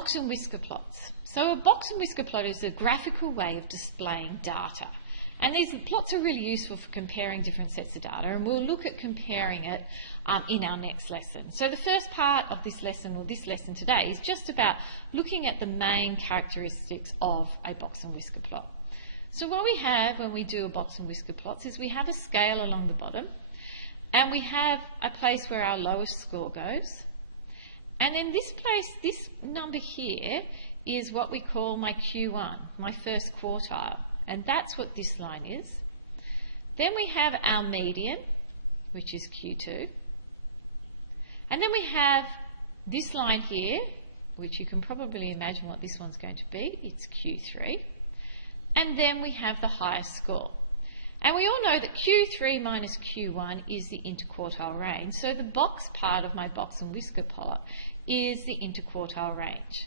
box and whisker plots. So a box and whisker plot is a graphical way of displaying data. And these plots are really useful for comparing different sets of data, and we'll look at comparing it in our next lesson. So the first part of this lesson, or this lesson today, is just about looking at the main characteristics of a box and whisker plot. So what we have when we do a box and whisker plots is we have a scale along the bottom, and we have a place where our lowest score goes. And then this place, this number here, is what we call my Q1, my first quartile. And that's what this line is. Then we have our median, which is Q2. And then we have this line here, which you can probably imagine what this one's going to be. It's Q3. And then we have the highest score. And we all know that Q3 minus Q1 is the interquartile range. So the box part of my box and whisker plot is the interquartile range.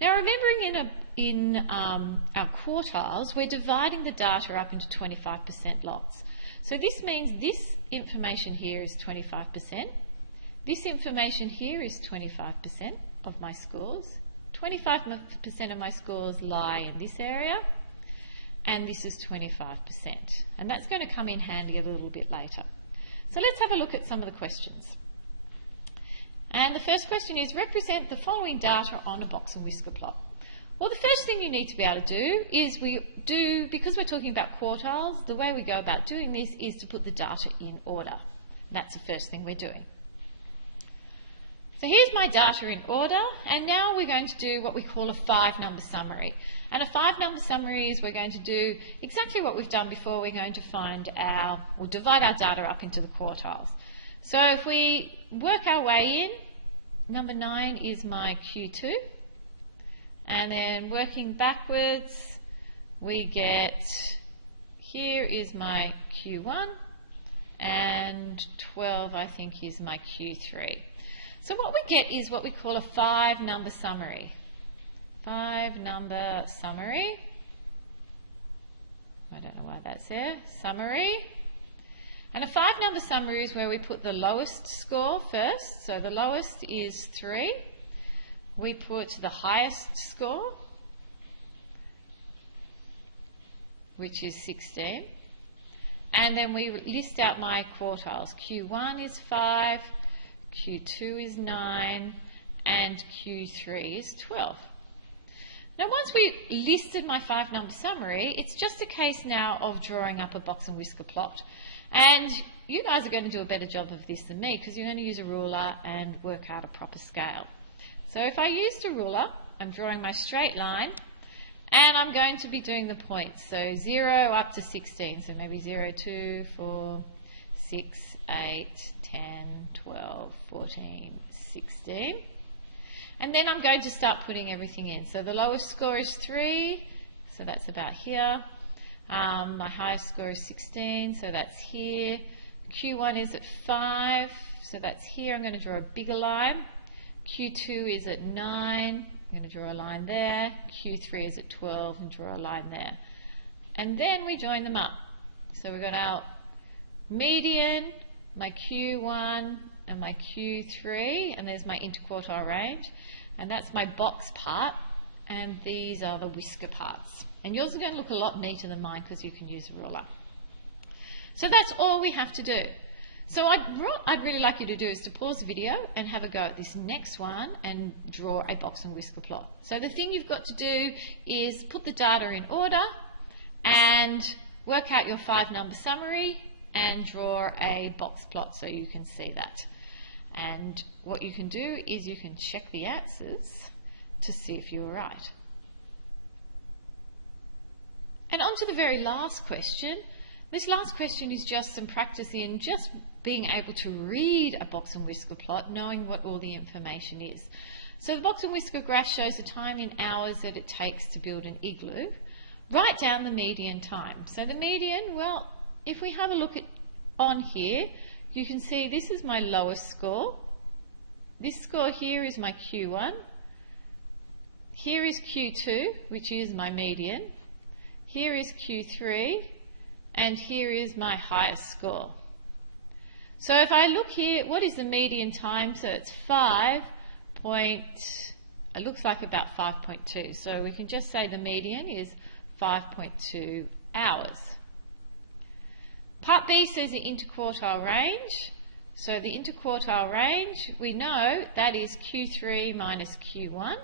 Now, remembering in our quartiles, we're dividing the data up into 25% lots. So this means this information here is 25%. This information here is 25% of my scores. 25% of my scores lie in this area, and this is 25%. And that's going to come in handy a little bit later. So let's have a look at some of the questions. And the first question is, represent the following data on a box and whisker plot. Well, the first thing you need to be able to do is because we're talking about quartiles, the way we go about doing this is to put the data in order. That's the first thing we're doing. So here's my data in order, and now we're going to do what we call a 5-number summary. And a 5-number summary is we're going to do exactly what we've done before. We're going to we'll divide our data up into the quartiles. So if we work our way in, number 9 is my Q2. And then working backwards, we get, here is my Q1, and 12, I think, is my Q3. So what we get is what we call a 5-number summary. 5-number summary. I don't know why that's there. Summary. And a 5-number summary is where we put the lowest score first. So the lowest is 3. We put the highest score, which is 16. And then we list out my quartiles. Q1 is 5, Q2 is 9, and Q3 is 12. Now, once we've listed my 5-number summary, it's just a case now of drawing up a box and whisker plot. And you guys are going to do a better job of this than me because you're going to use a ruler and work out a proper scale. So if I used a ruler, I'm drawing my straight line, and I'm going to be doing the points. So 0 up to 16. So maybe 0, 2, 4, 6, 8, 10, 12, 14, 16. And then I'm going to start putting everything in. So the lowest score is 3, so that's about here. My highest score is 16, so that's here. Q1 is at 5, so that's here. I'm going to draw a bigger line. Q2 is at 9. I'm going to draw a line there. Q3 is at 12 and draw a line there. And then we join them up. So we've got our median, my Q1, and my Q3, and there's my interquartile range. And that's my box part, and these are the whisker parts. And yours are going to look a lot neater than mine because you can use a ruler. So that's all we have to do. So what I'd really like you to do is to pause the video and have a go at this next one and draw a box and whisker plot. So the thing you've got to do is put the data in order and work out your 5-number summary and draw a box plot so you can see that. And what you can do is you can check the answers to see if you were right. And on to the very last question. This last question is just some practice in just being able to read a box and whisker plot, knowing what all the information is. So the box and whisker graph shows the time in hours that it takes to build an igloo. Write down the median time. So the median, well, if we have a look on here, you can see this is my lowest score. This score here is my Q1. Here is Q2, which is my median. Here is Q3, and here is my highest score. So if I look here, what is the median time? So it's 5.0 It looks like about 5.2. So we can just say the median is 5.2 hours. Part B says the interquartile range. So the interquartile range, we know that is Q3 minus Q1.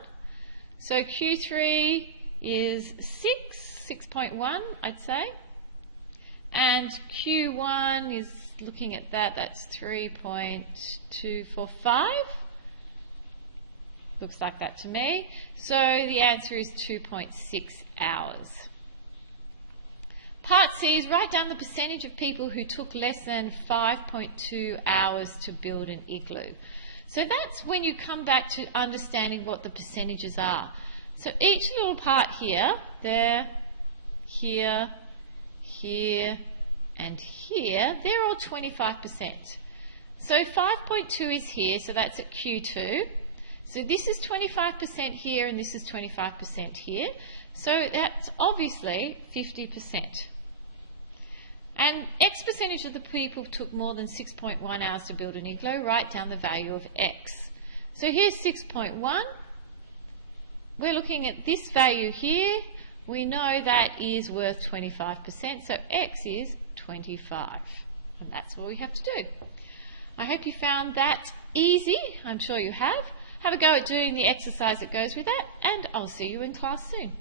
So Q3 is 6.1, I'd say. And Q1 is, looking at that, that's 3.245. Looks like that to me. So the answer is 2.6 hours. Part C is write down the percentage of people who took less than 5.2 hours to build an igloo. So that's when you come back to understanding what the percentages are. So each little part here, there, here, here, and here, they're all 25%. So 5.2 is here, so that's at Q2. So this is 25% here, and this is 25% here. So that's obviously 50%. And X percentage of the people took more than 6.1 hours to build an igloo. Write down the value of X. So here's 6.1. We're looking at this value here. We know that is worth 25%, so X is 25. And that's all we have to do. I hope you found that easy. I'm sure you have. Have a go at doing the exercise that goes with that, and I'll see you in class soon.